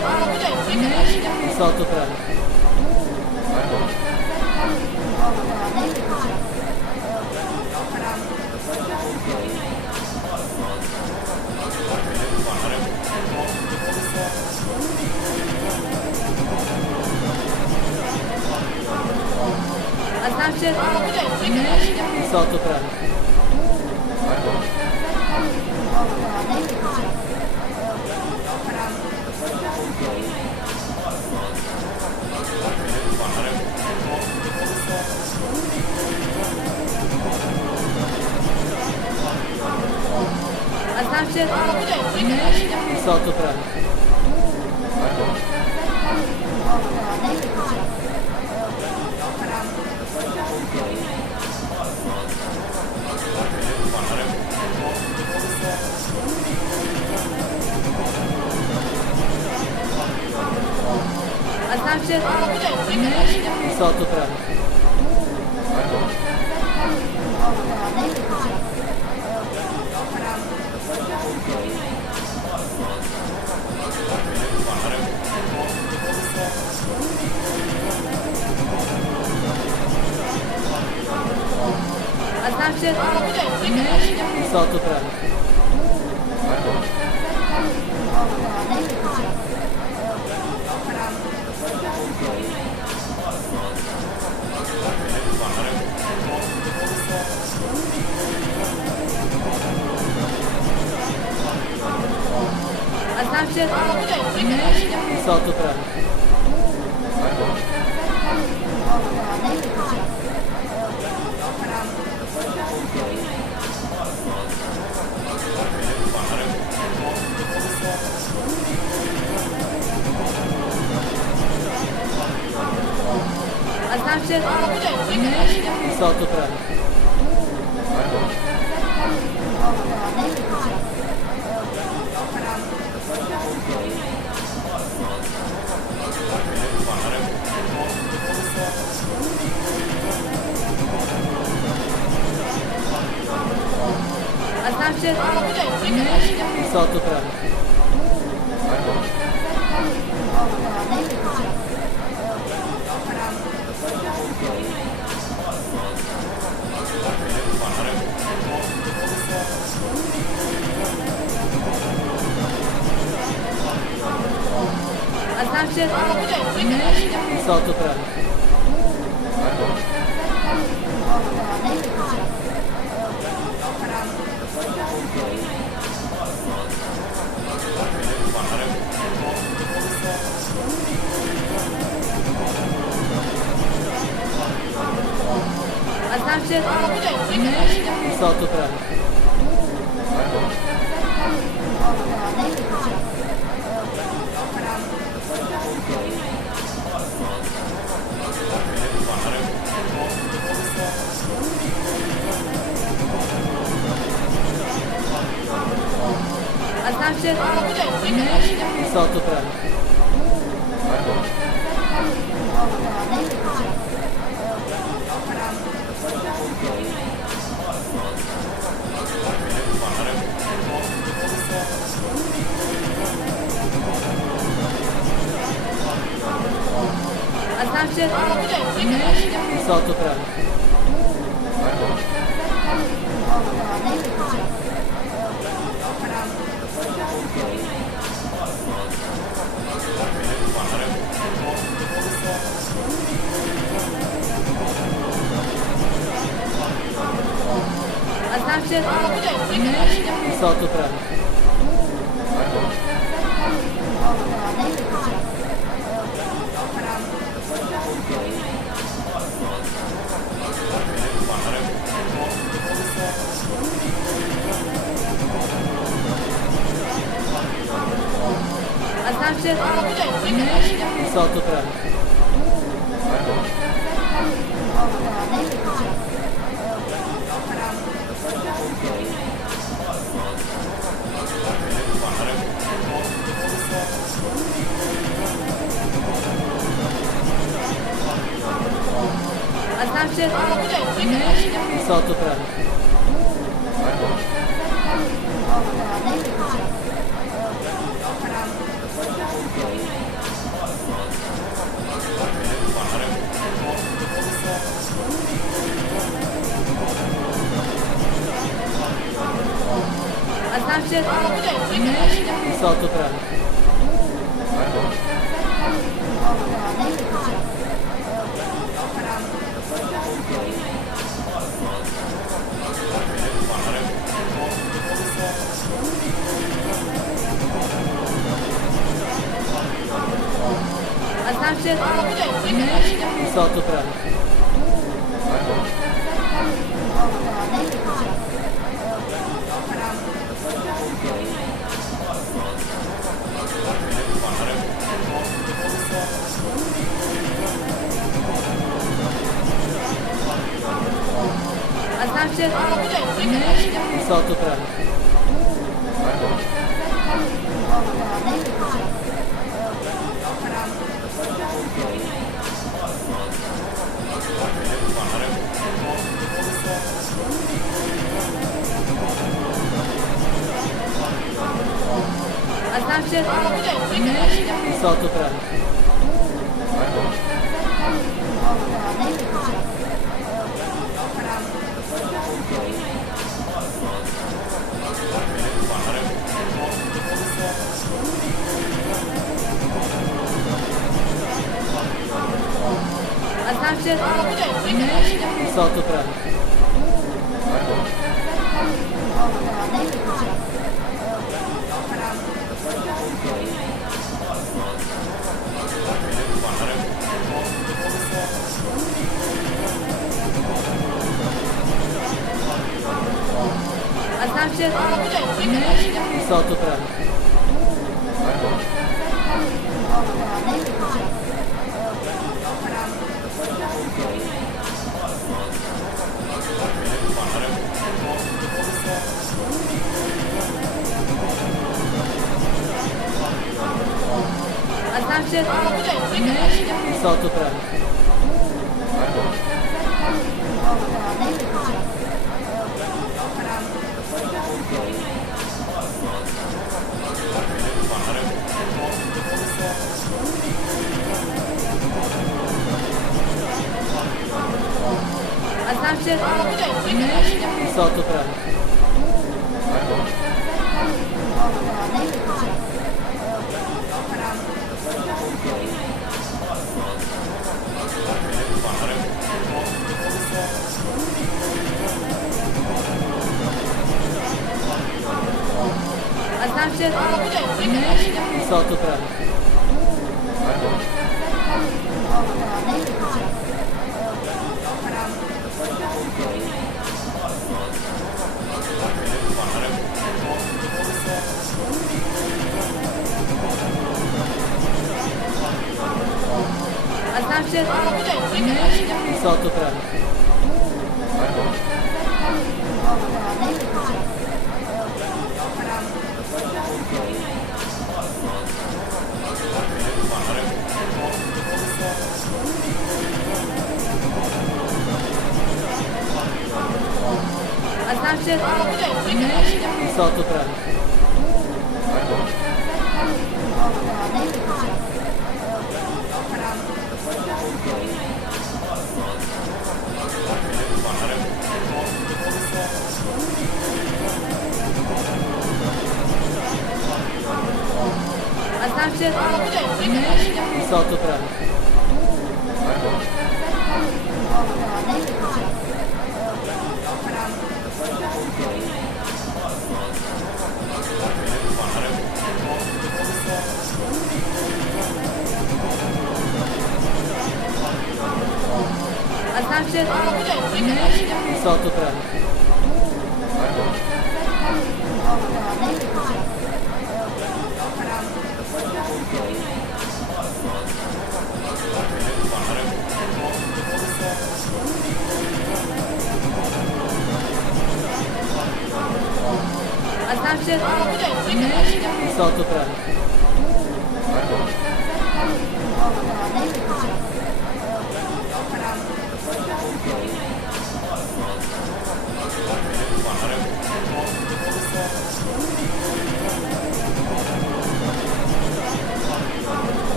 znaczy? Co tu prawie? A znaczy? Co tu prawie? A znaczy? Co tu prawie? A znaczy? Co tu prawie? A znaczy? Co tu prawie? A znaczy? Co tu prawie? A znaczy? Co tu prawie? A znaczy? Co tu prawie? A znaczy? Co tu prawie? A znaczy? Co tu prawie? A znaczy? Co tu prawie? A znaczy? Co tu prawie? A znaczy? Co tu prawie? A znaczy? Co tu prawie? A znaczy? Co tu prawie? 108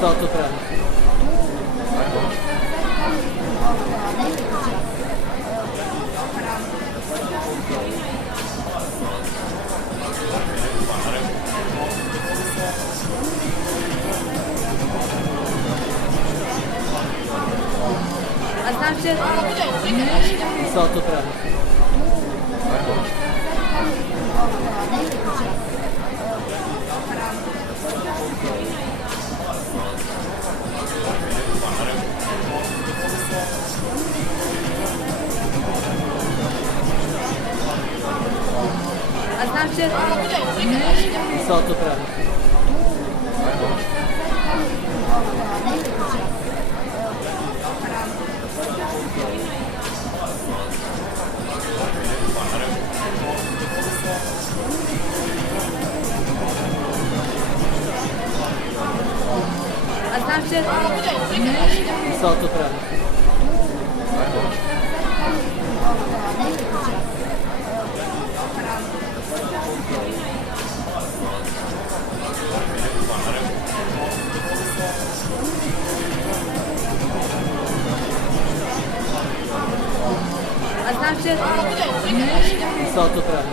108 A znaczy... Co tu prawie? A znaczy... Co tu prawie? A znaczy... Co tu prawie? A znaczy... Co tu prawie?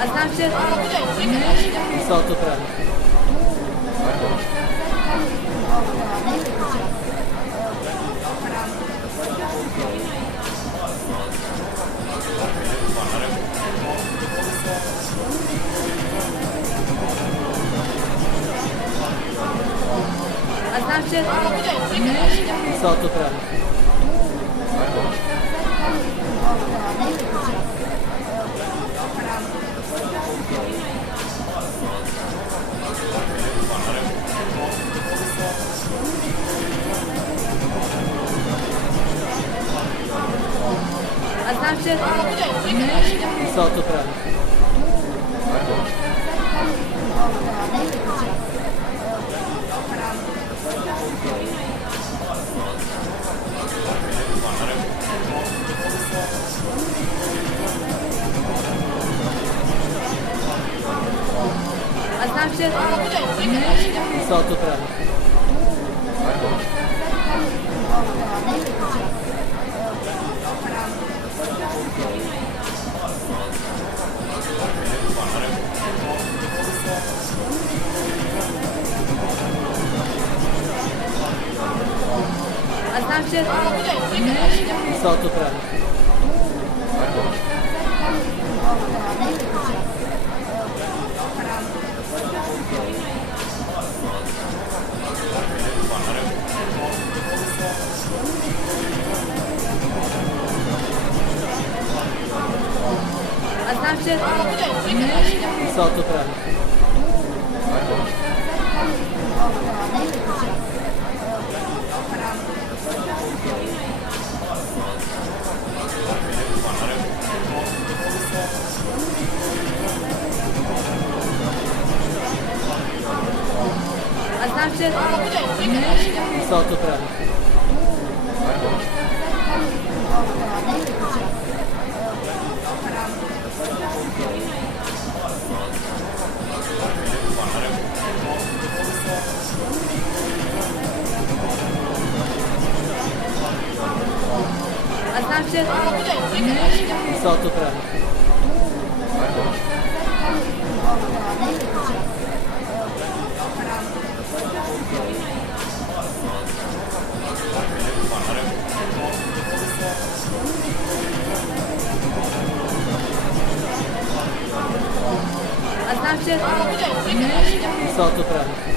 A znaczy... Co tu prawie? A znaczy... Co tu prawie? A znaczy... Co tu prawie? A znaczy... Co tu prawie? A znaczy... Co tu prawie? A znaczy... Co tu prawie? A znaczy... Co tu prawie? A znaczy... Co tu prawie? A znaczy... Co tu prawie?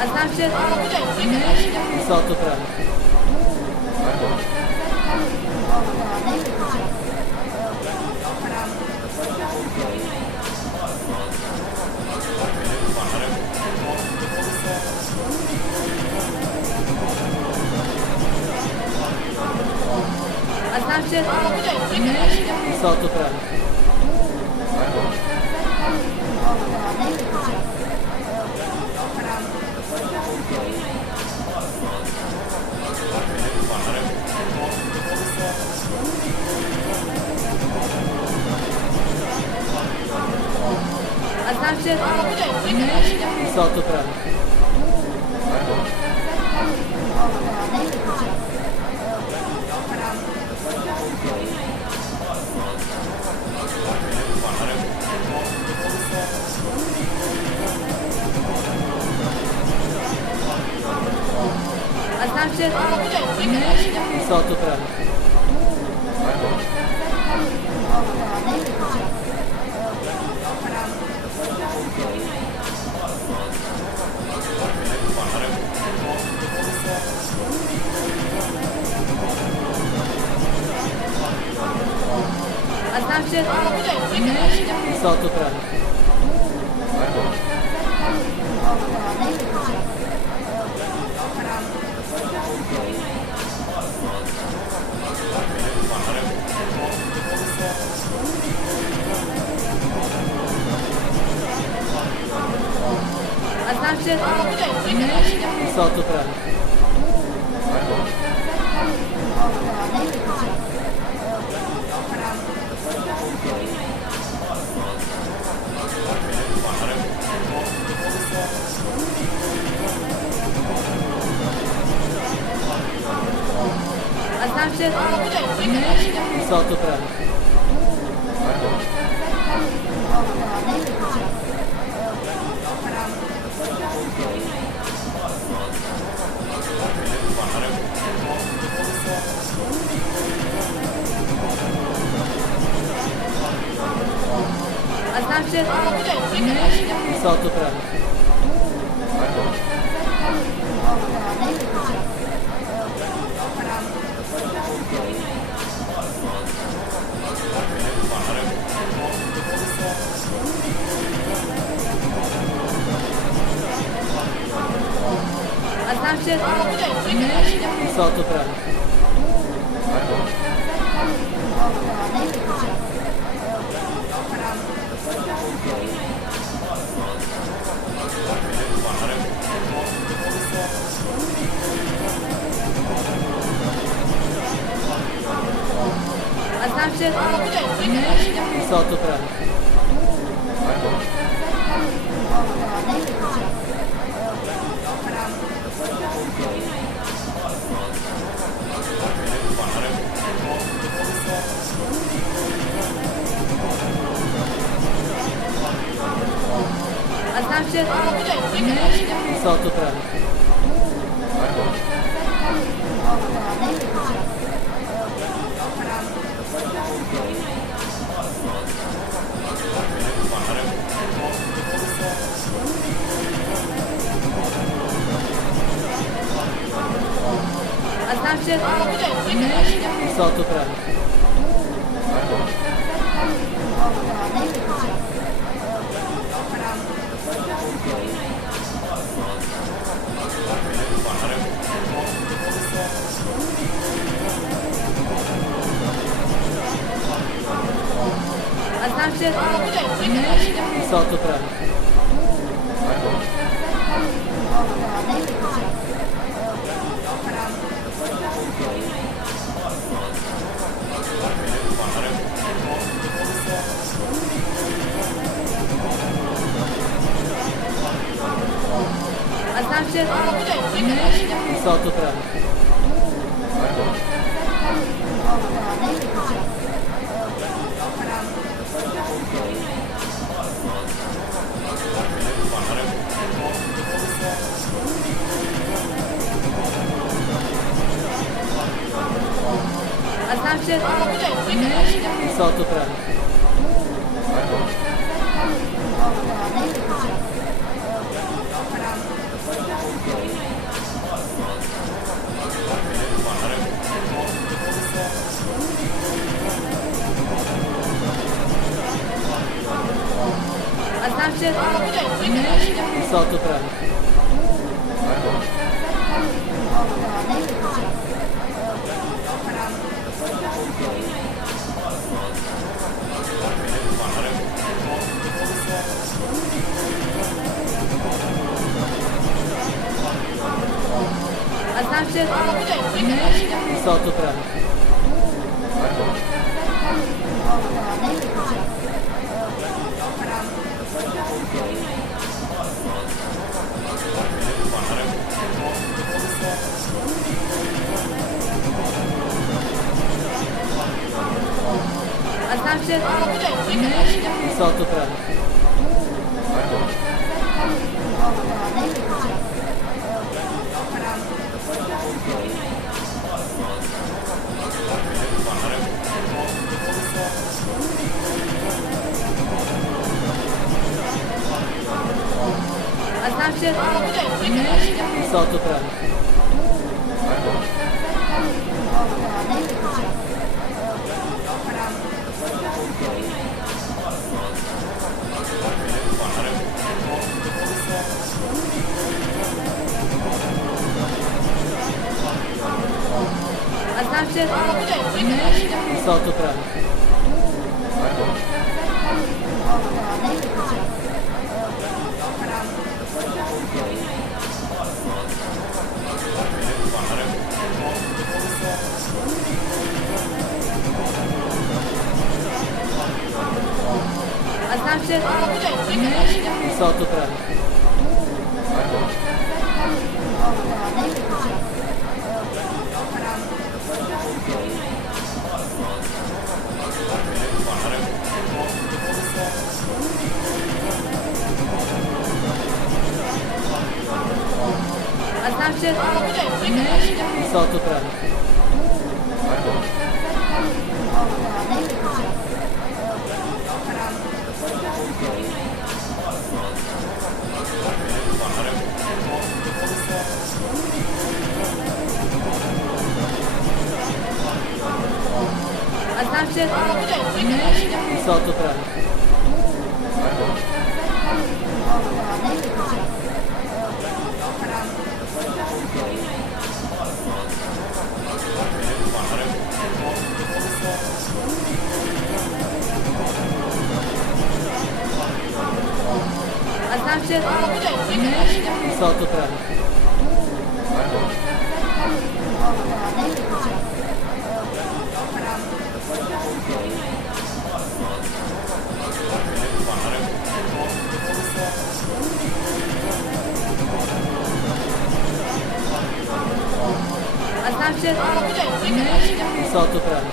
A znaczy... Co tu prawie? A znaczy... Risolto premio. A znaczy... Risolto premio. A znaczy... Risolto premio. A znaczy... Risolto premio. A znaczy... Risolto premio. A znaczy... Risolto premio. A znaczy... Risolto premio. A znaczy... Risolto premio. A znaczy... Risolto premio. A znaczy... Risolto premio. A znaczy... Risolto premio. A znaczy... Risolto premio. A znaczy... Risolto premio. A znaczy... Risolto premio. A znaczy... Risolto premio. znaczy? I co to prawie? A znaczy? I co to prawie? A znaczy? I co to prawie? A znaczy? I co to prawie? A znaczy? I co to prawie? A znaczy? I co to prawie? A znaczy? I co to prawie? A znaczy? I co to prawie? A znaczy? I co to prawie?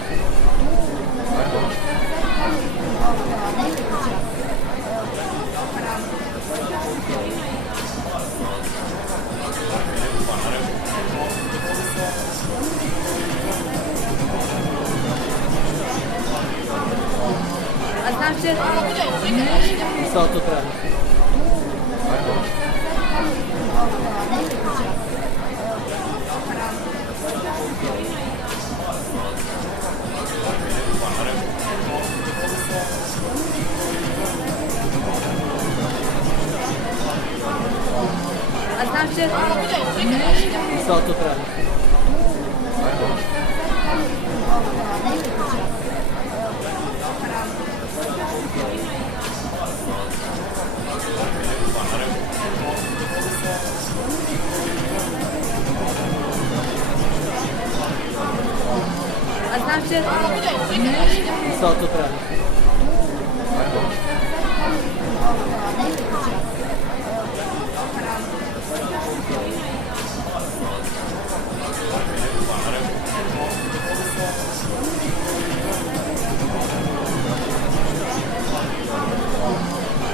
A znaczy? I co to prawie? A znaczy? I co to prawie? A znaczy? I co to prawie?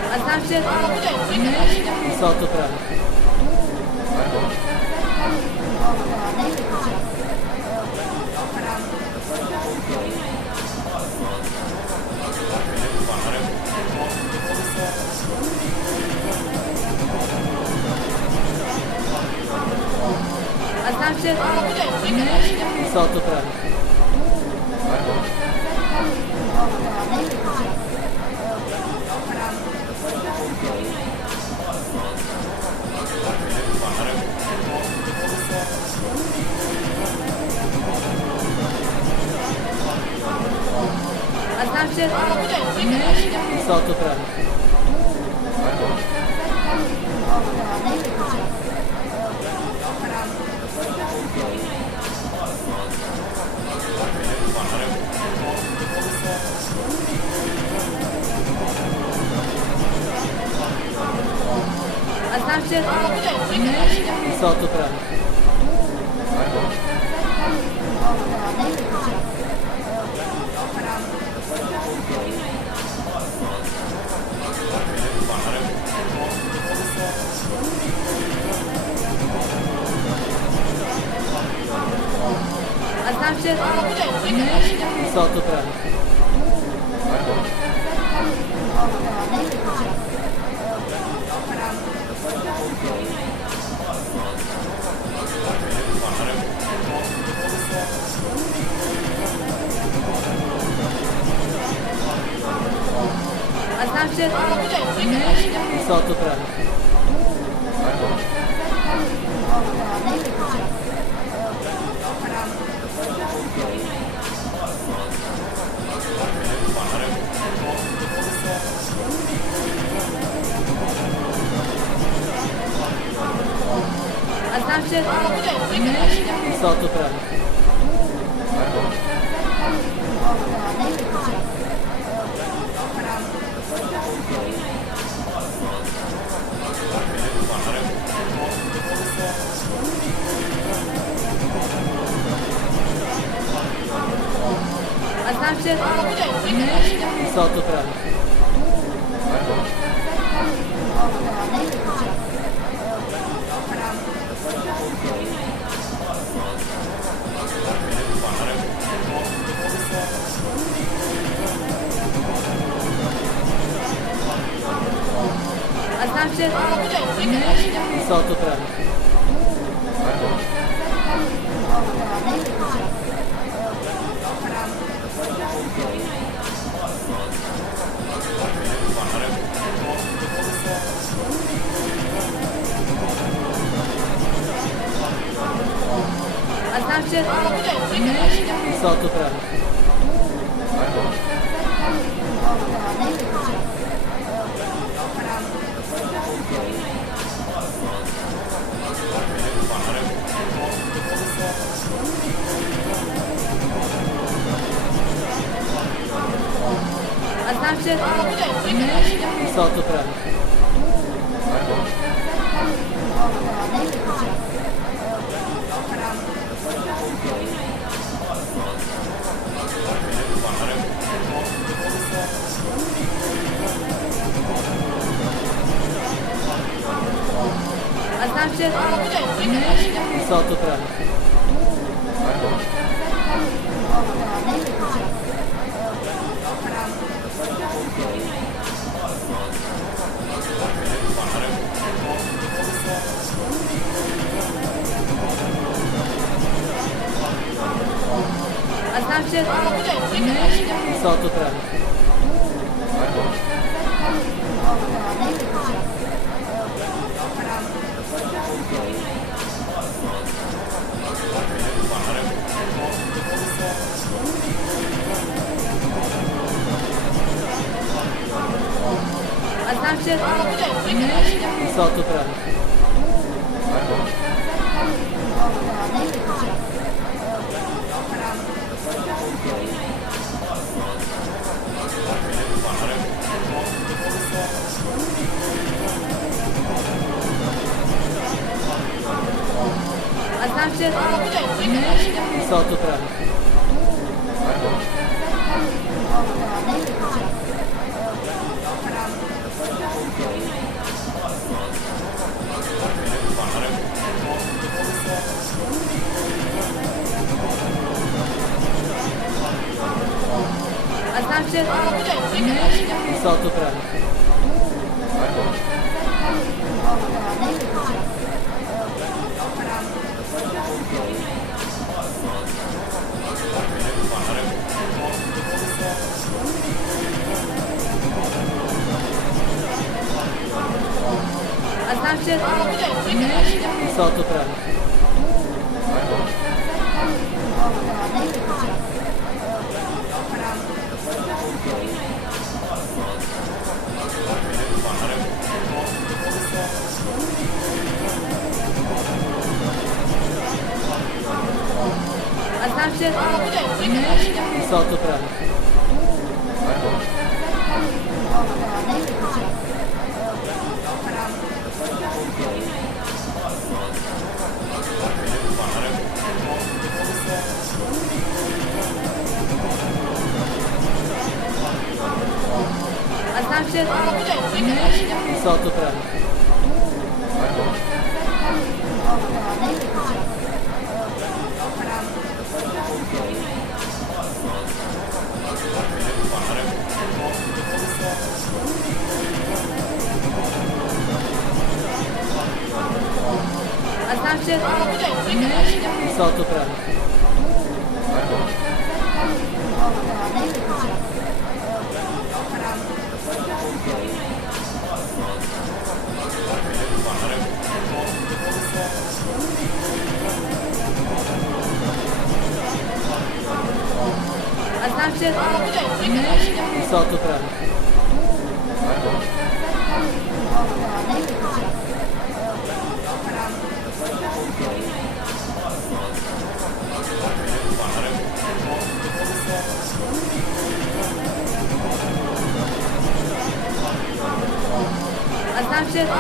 A znaczy? I co to prawie? A znaczy? I co to prawie? A znaczy? I co to prawie? A znaczy? Co to prawie? A znaczy? Co to prawie? A znaczy? Co to prawie? A znaczy? Co to prawie? A znaczy? Co to prawie? A znaczy? Co to prawie? A znaczy? Co to prawie? A znaczy? Co to prawie? A znaczy? Co to prawie? A znaczy? Co to prawie? A znaczy? Co to prawie? A znaczy? Co to prawie? A znaczy? Co to prawie? A znaczy? Co to prawie? A znaczy? Co to prawie? Sottopremo. Aznačit. Sottopremo. Aznačit. Sottopremo.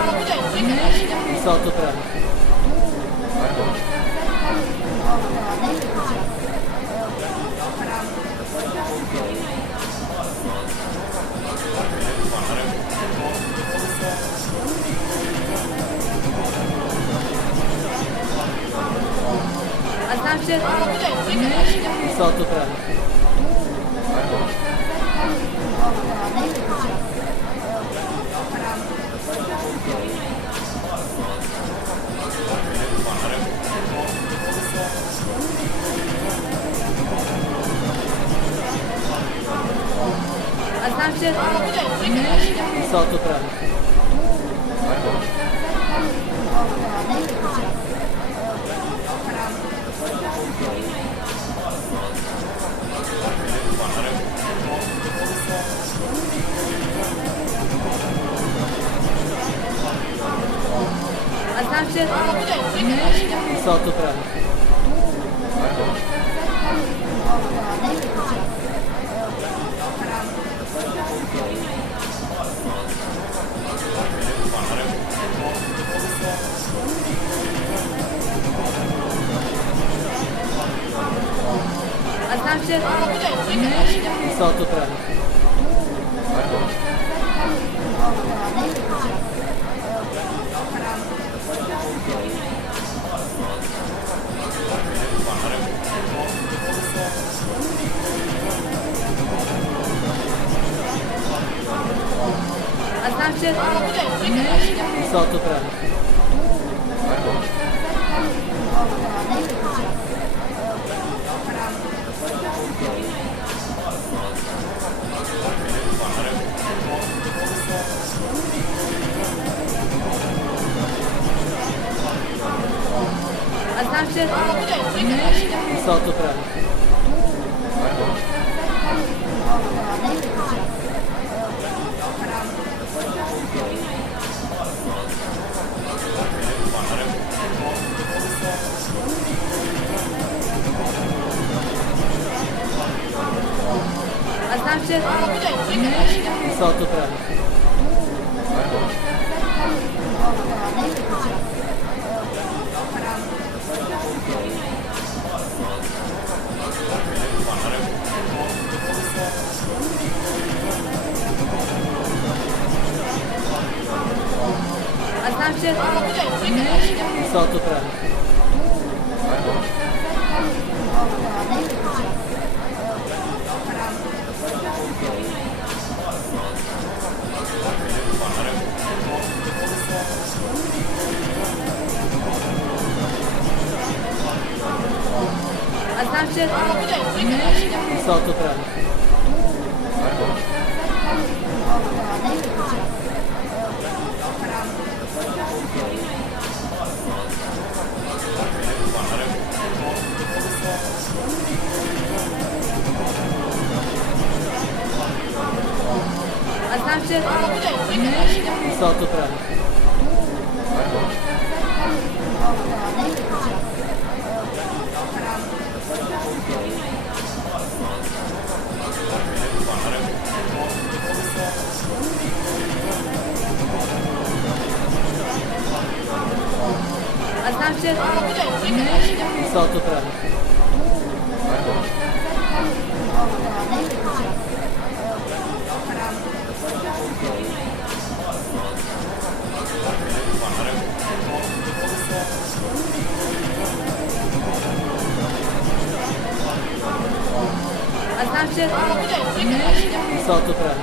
Aznačit. Sottopremo. Aznačit. Sottopremo. Aznačit. Sottopremo. Aznačit. Sottopremo. Aznačit. Sottopremo. Aznačit. Sottopremo. Aznačit. Sottopremo. Aznačit. Sottopremo. Aznačit. Sottopremo. Aznačit. Sottopremo. Aznačit. Sottopremo. Aznačit. Sottopremo. znaczy? I co tu prawie?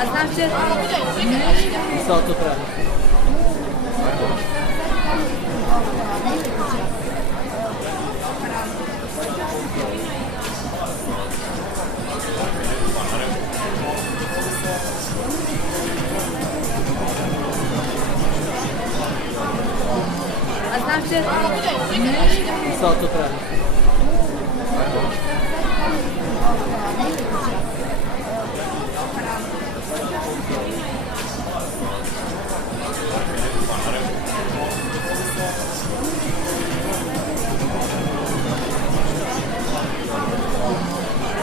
A znaczy? I co tu prawie? A znaczy? I co tu prawie?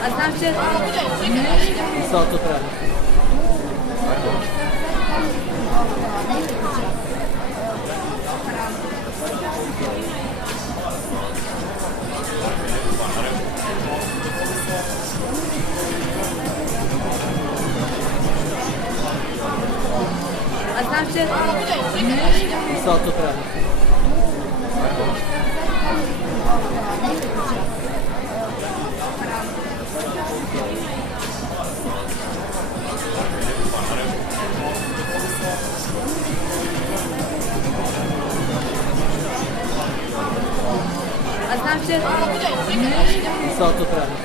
A znaczy? I co tu prawie? A znaczy? I co tu prawie? A znaczy? I co tu prawie?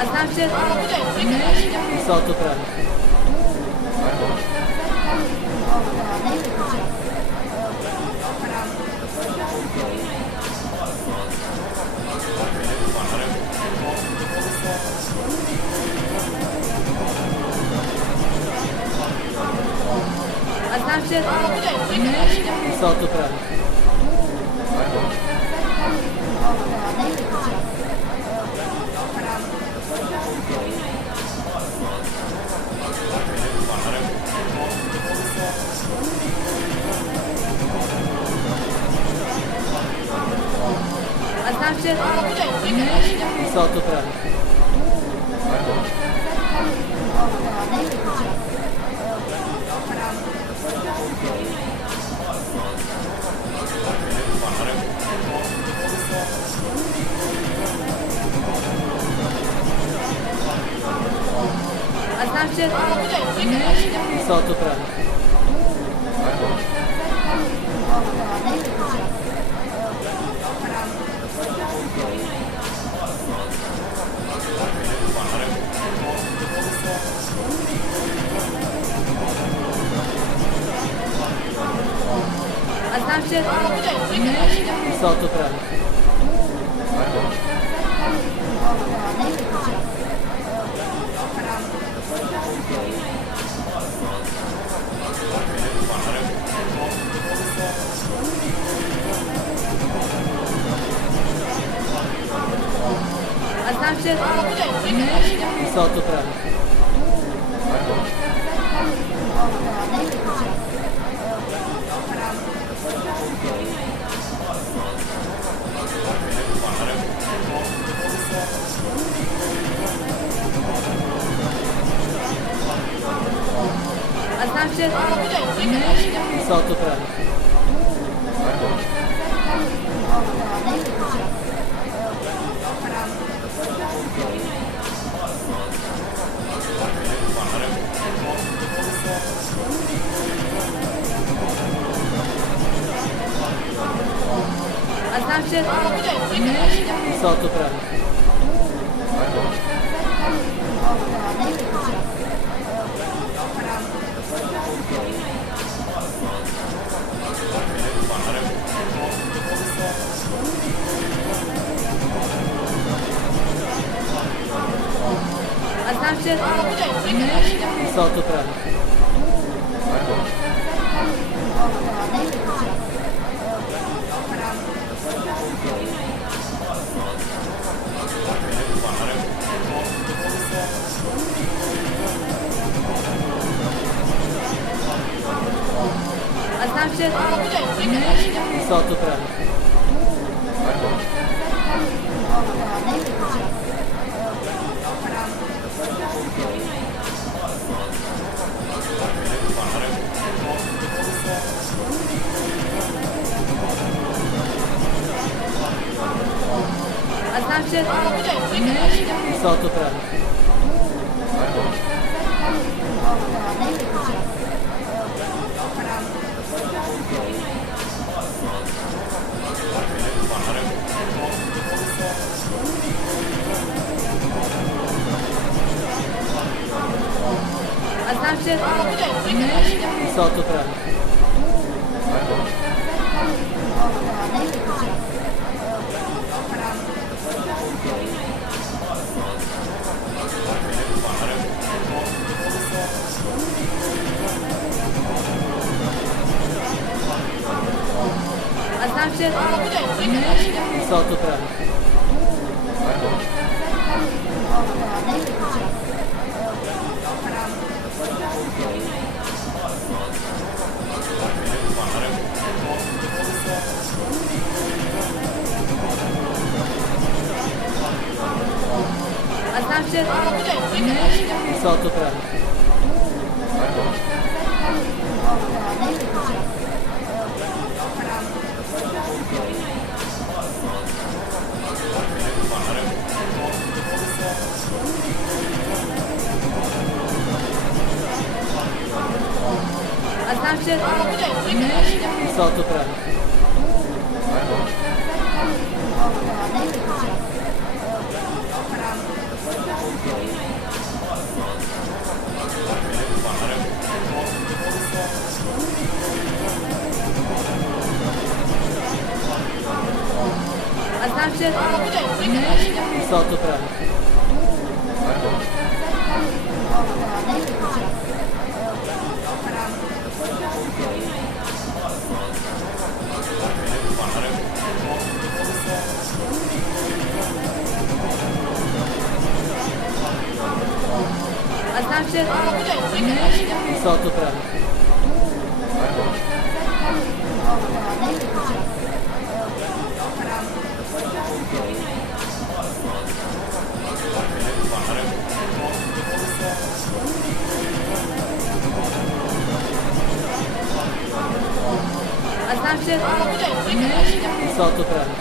A znaczy? I co tu prawie? A znaczy? I co tu prawie? A znaczy? I co tu prawie? A znaczy? I co tu prawie? A znaczy? I co tu prawie? A znaczy? I co tu prawie? A znaczy? I co tu prawie? A znaczy? I co tu prawie? A znaczy? I co tu prawie? A znaczy? I co to prawie? A znaczy? I co to prawie? A znaczy? I co to prawie? A znaczy? I co to prawie? A znaczy? I co to prawie? A znaczy? I co to prawie? A znaczy? I co to prawie? A znaczy? I co to prawie? A znaczy? I co to prawie?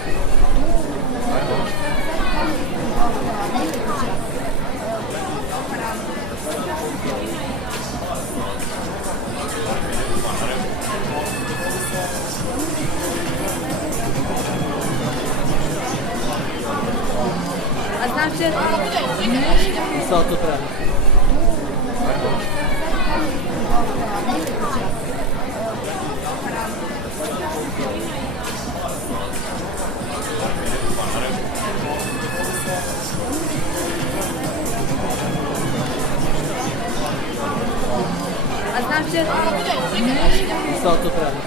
A znaczy? I co to prawie? A znaczy? I co to prawie?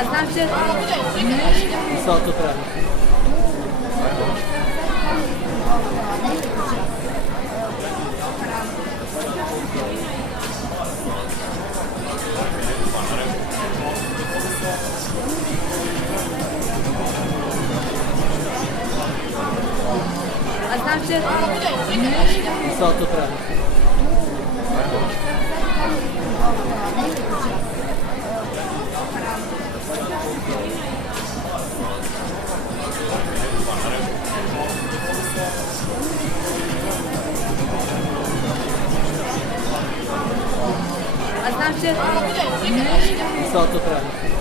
A znaczy? I co to prawie? A znaczy? I co to prawie? A znaczy? I co to prawie?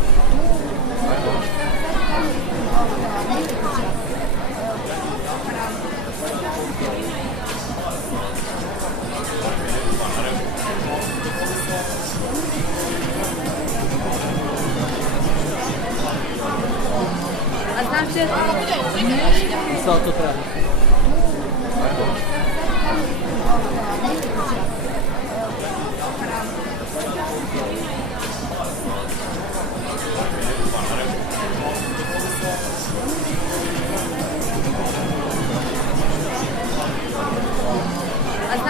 A znaczy? I co to prawie? A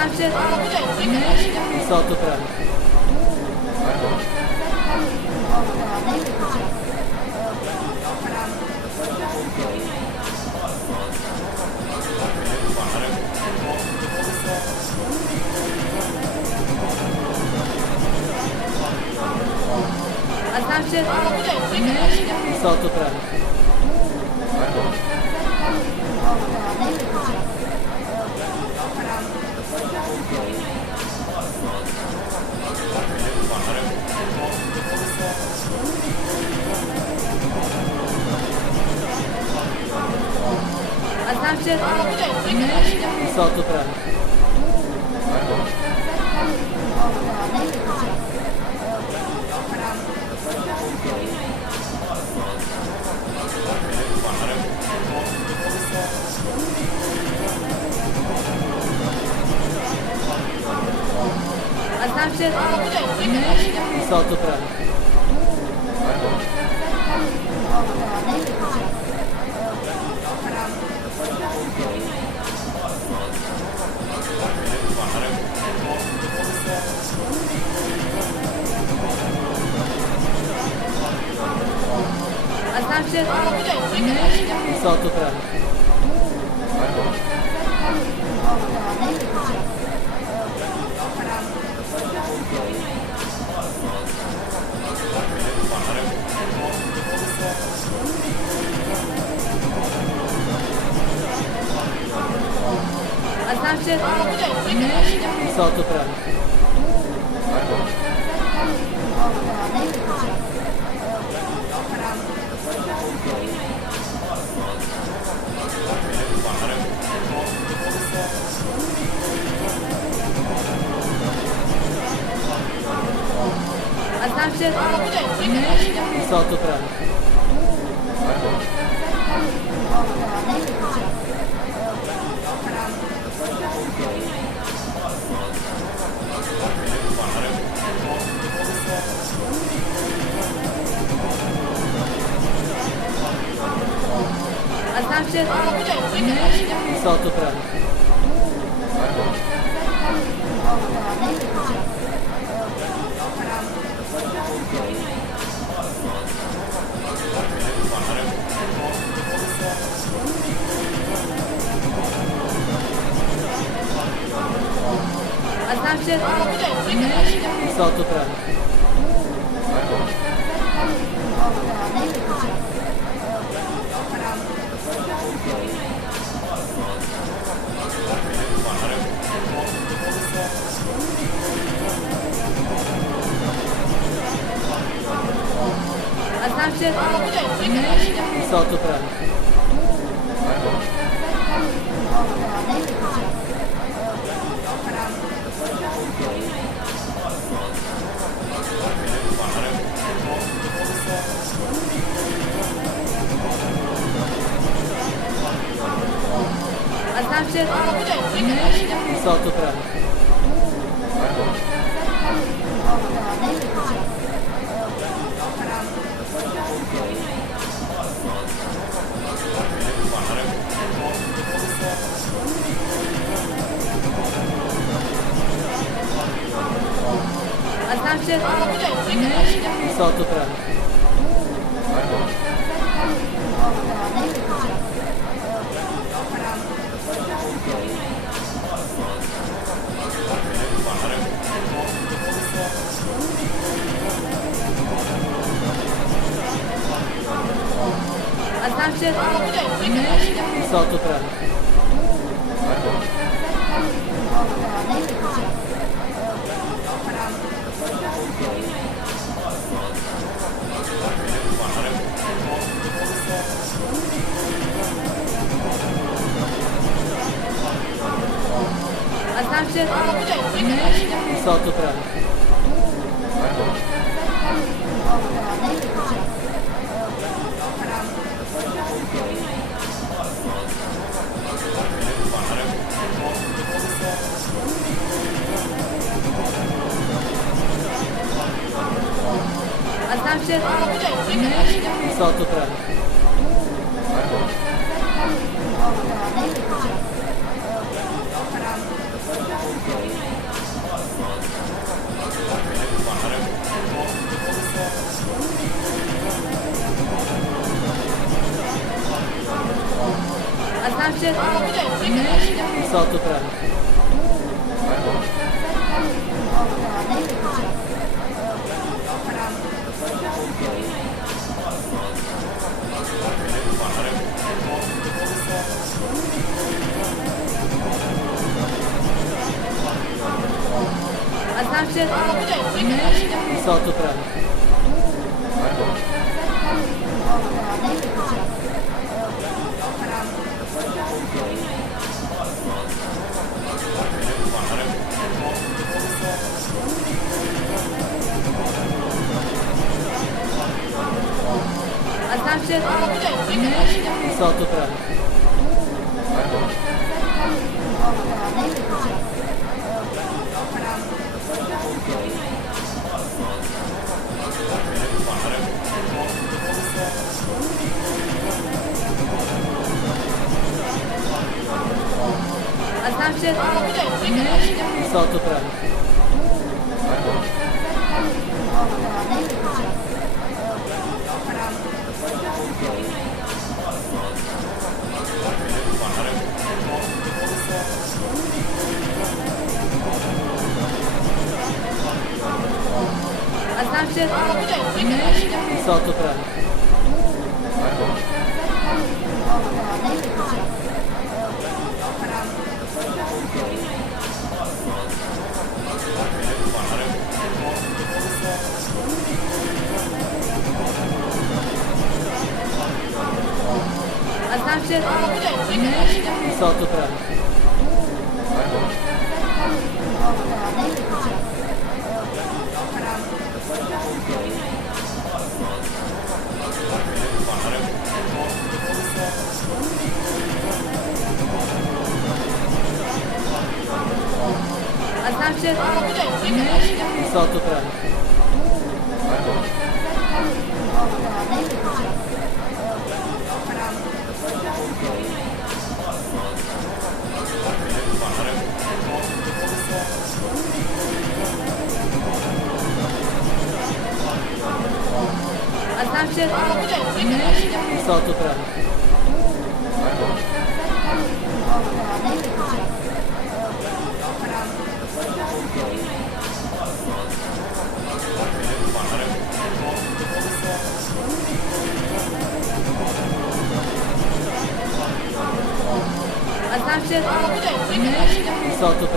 znaczy... Co tu prawie? A znaczy... Co tu prawie? A znaczy... Co tu prawie? A znaczy... Co tu prawie? A znaczy... Co tu prawie? A znaczy... Co tu prawie? A znaczy... Co tu prawie? A znaczy... Co tu prawie? A znaczy... Co tu prawie? A znaczy... Co tu prawie? A znaczy... Co tu prawie? A znaczy... Co tu prawie? A znaczy... Co tu prawie? A znaczy... Co tu prawie? A znaczy... Co tu prawie? 630. A znaczy... 630. A znaczy... 630. A znaczy... 630. A znaczy... 630. A znaczy... 630. A znaczy... 630. A znaczy... 630. A znaczy... 630. A znaczy...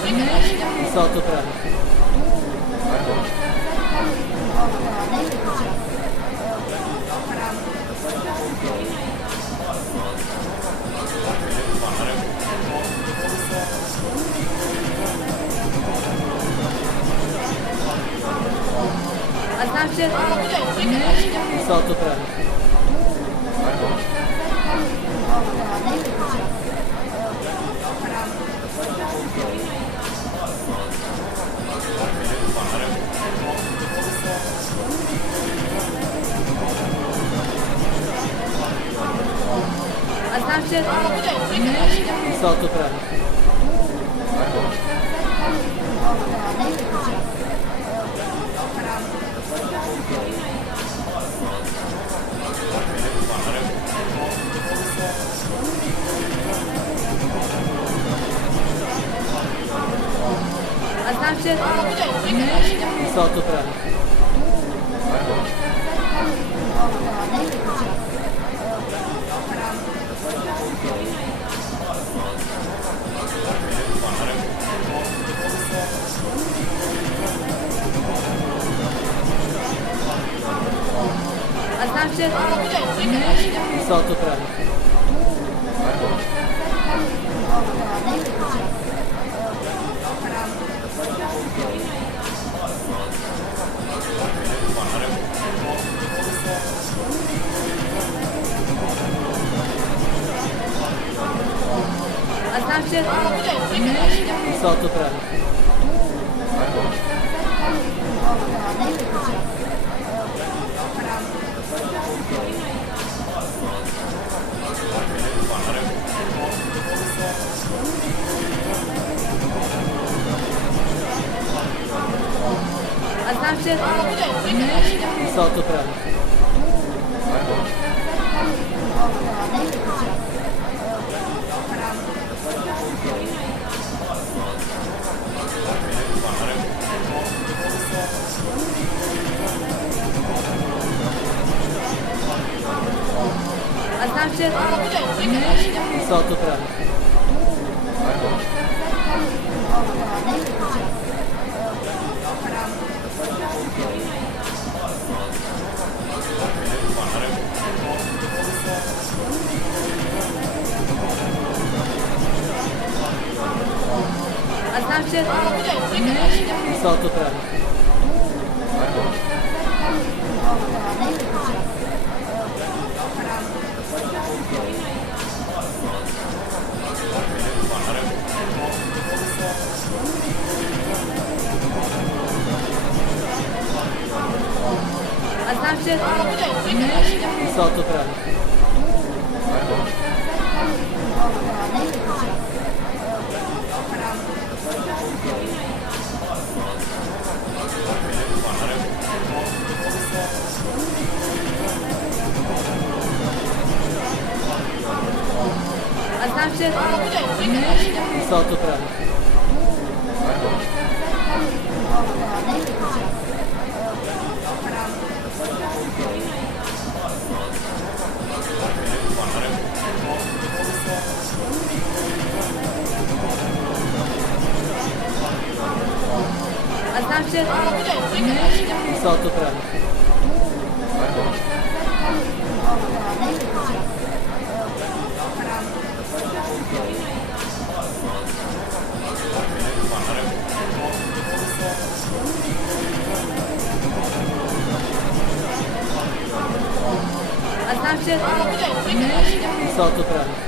630. A znaczy... 630. A znaczy... 630. A znaczy... 630. A znaczy... 630. A znaczy... 630. Następcy. Co to trend? Następcy. Co to trend? Następcy. Co to trend? Następcy. Co to trend? Następcy. Co to trend? Następcy. Co to trend? Następcy. Co to trend? Następcy. Co to trend?